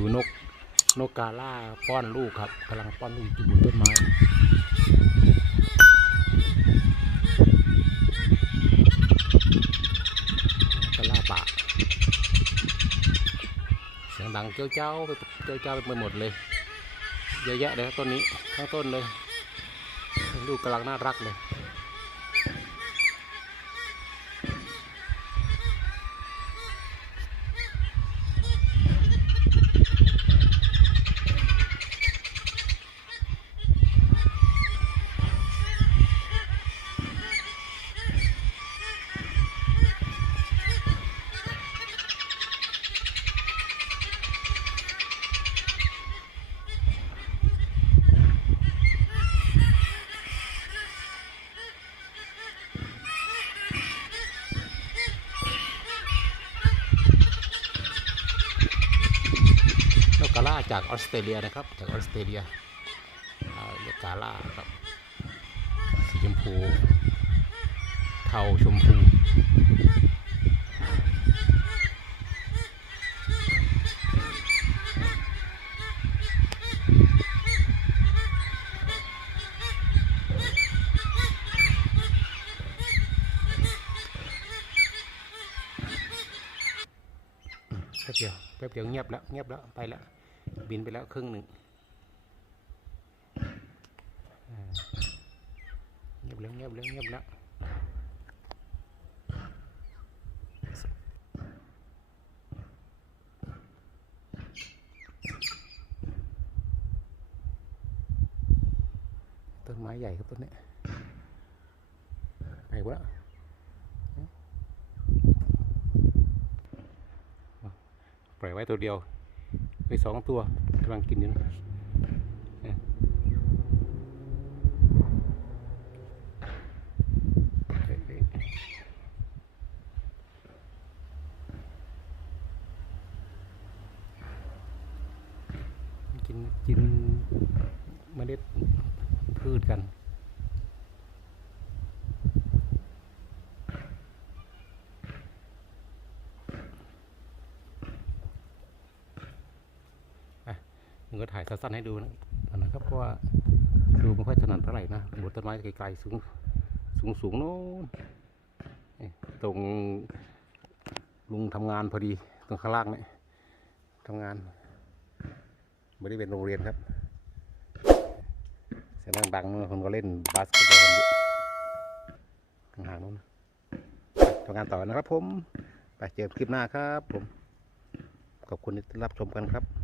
ูนกาล่าป้อนลูกครับกำลังป้อนลูกอยู่บนต้นไม้กาล่าป่าเสียงดังเจ้าเจ้าไปเจ้าเจ้าไปหมดเลยเยอะแยะเลยครับต้นนี้ทั้งต้นเลยลูกกำลังน่ารักเลย จากออสเตรเลียนะครับ จากออสเตรเลียเรียกกาล่าครับ สีชมพู เทาชมพูแป๊บเดียวแป๊บเดียวเงียบแล้วเงียบแล้วไปแล้ว บินไปแล้วครึ่งหนึ่งเงียบแล้วเงียบแล้วเงียบแล้วต้นไม้ใหญ่ครับต้นนี้ไปวะปล่อยไว้ตัวเดียว ไปสองตัวกำลังกินอยู่นะเนี่ยเฮ้ยเฮ้ยกินกินเมล็ดพืชกัน ก็ถ่ายสั้นๆให้ดูนะนะครับเพราะว่าดูไม่ค่อยถนัดเท่าไหร่นะบนต้นไม้ไกลๆสูงสูงสูงโน้นตรงลุงทำงานพอดีตรงข้างล่างเนี่ยทำงานไม่ได้เป็นโรงเรียนครับเสียงดังๆคนก็เล่นบาสเกตบอลอยู่ข้างหางนู้นทำงานต่อนะครับผม ไปเจอกันคลิปหน้าครับผม ขอบคุณที่รับชมกันครับ